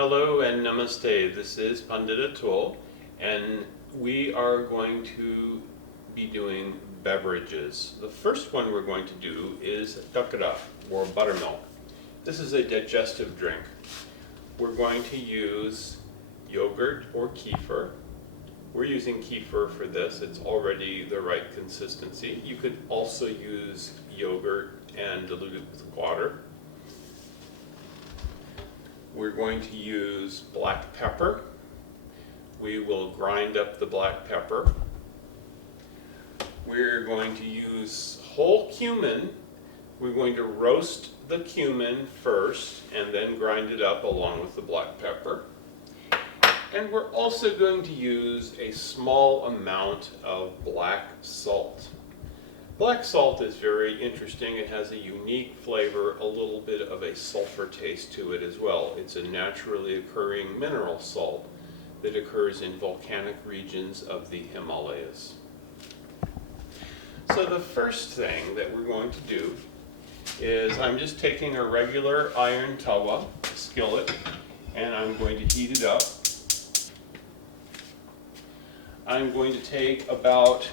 Hello and namaste. This is Pandit Atul, and we are going to be doing beverages. The first one we're going to do is takra, or buttermilk. This is a digestive drink. We're going to use yogurt or kefir. We're using kefir for this. It's already the right consistency. You could also use yogurt and dilute it with water. We're going to use black pepper. We will grind up the black pepper. We're going to use whole cumin. We're going to roast the cumin first and then grind it up along with the black pepper. And we're also going to use a small amount of black salt. Black salt is very interesting. It has a unique flavor, a little bit of a sulfur taste to it as well. It's a naturally occurring mineral salt that occurs in volcanic regions of the Himalayas. So the first thing that we're going to do is I'm just taking a regular iron tawa, skillet, and I'm going to heat it up. I'm going to take about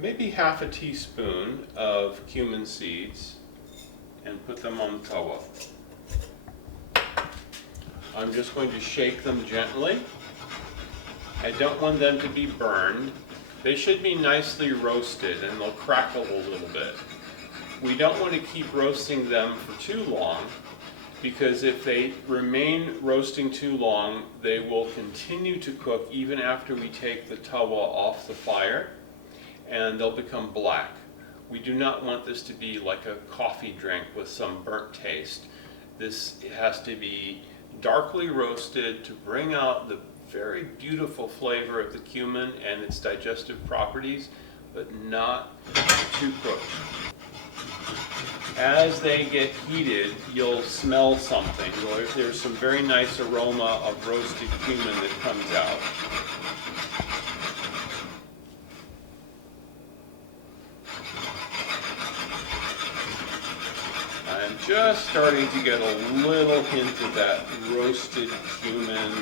maybe half a teaspoon of cumin seeds and put them on the tawa. I'm just going to shake them gently. I don't want them to be burned. They should be nicely roasted and they'll crackle a little bit. We don't want to keep roasting them for too long, because if they remain roasting too long, they will continue to cook even after we take the tawa off the fire, and they'll become black. We do not want this to be like a coffee drink with some burnt taste. This has to be darkly roasted to bring out the very beautiful flavor of the cumin and its digestive properties, but not too cooked. As they get heated, you'll smell something. There's some very nice aroma of roasted cumin that comes out. I'm just starting to get a little hint of that roasted cumin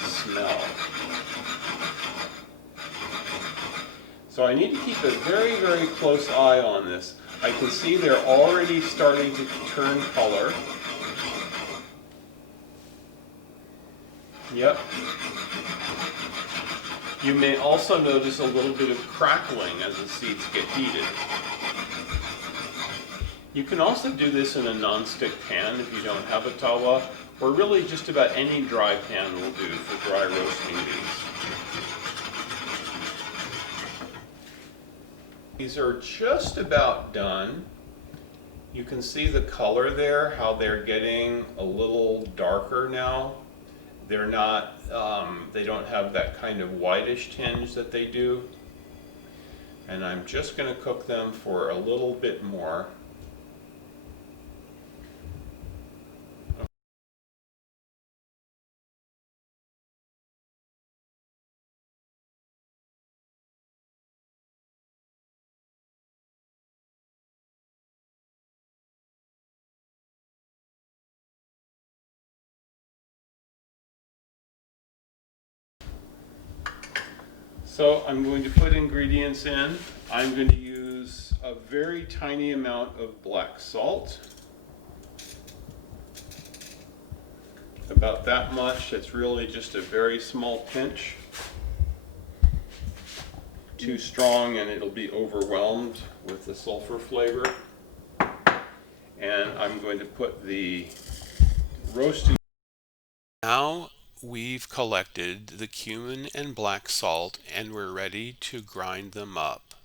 smell. So I need to keep a very, very close eye on this. I can see they're already starting to turn color. Yep. You may also notice a little bit of crackling as the seeds get heated. You can also do this in a non-stick pan if you don't have a tawa, or really just about any dry pan will do for dry roasting these. These are just about done. You can see the color there, how they're getting a little darker now. They're not, they don't have that kind of whitish tinge that they do. And I'm just going to cook them for a little bit more. So I'm going to put ingredients in. I'm going to use a very tiny amount of black salt. About that much. It's really just a very small pinch. Too strong and it'll be overwhelmed with the sulfur flavor. And I'm going to put the roasted. Now we've collected the cumin and black salt and we're ready to grind them up.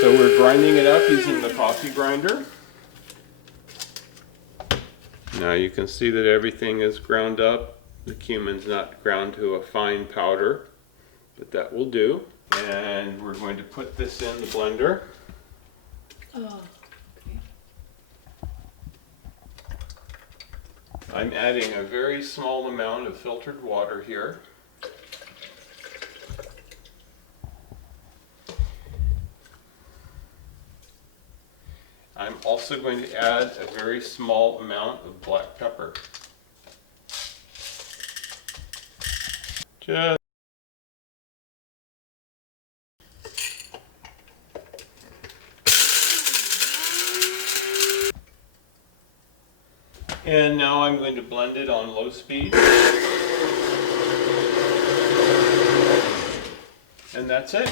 So we're grinding it up using the coffee grinder. Now you can see that everything is ground up. The cumin's not ground to a fine powder, but that will do. And we're going to put this in the blender. Oh, okay. I'm adding a very small amount of filtered water here. I'm also going to add a very small amount of black pepper. Just and now I'm going to blend it on low speed. And that's it.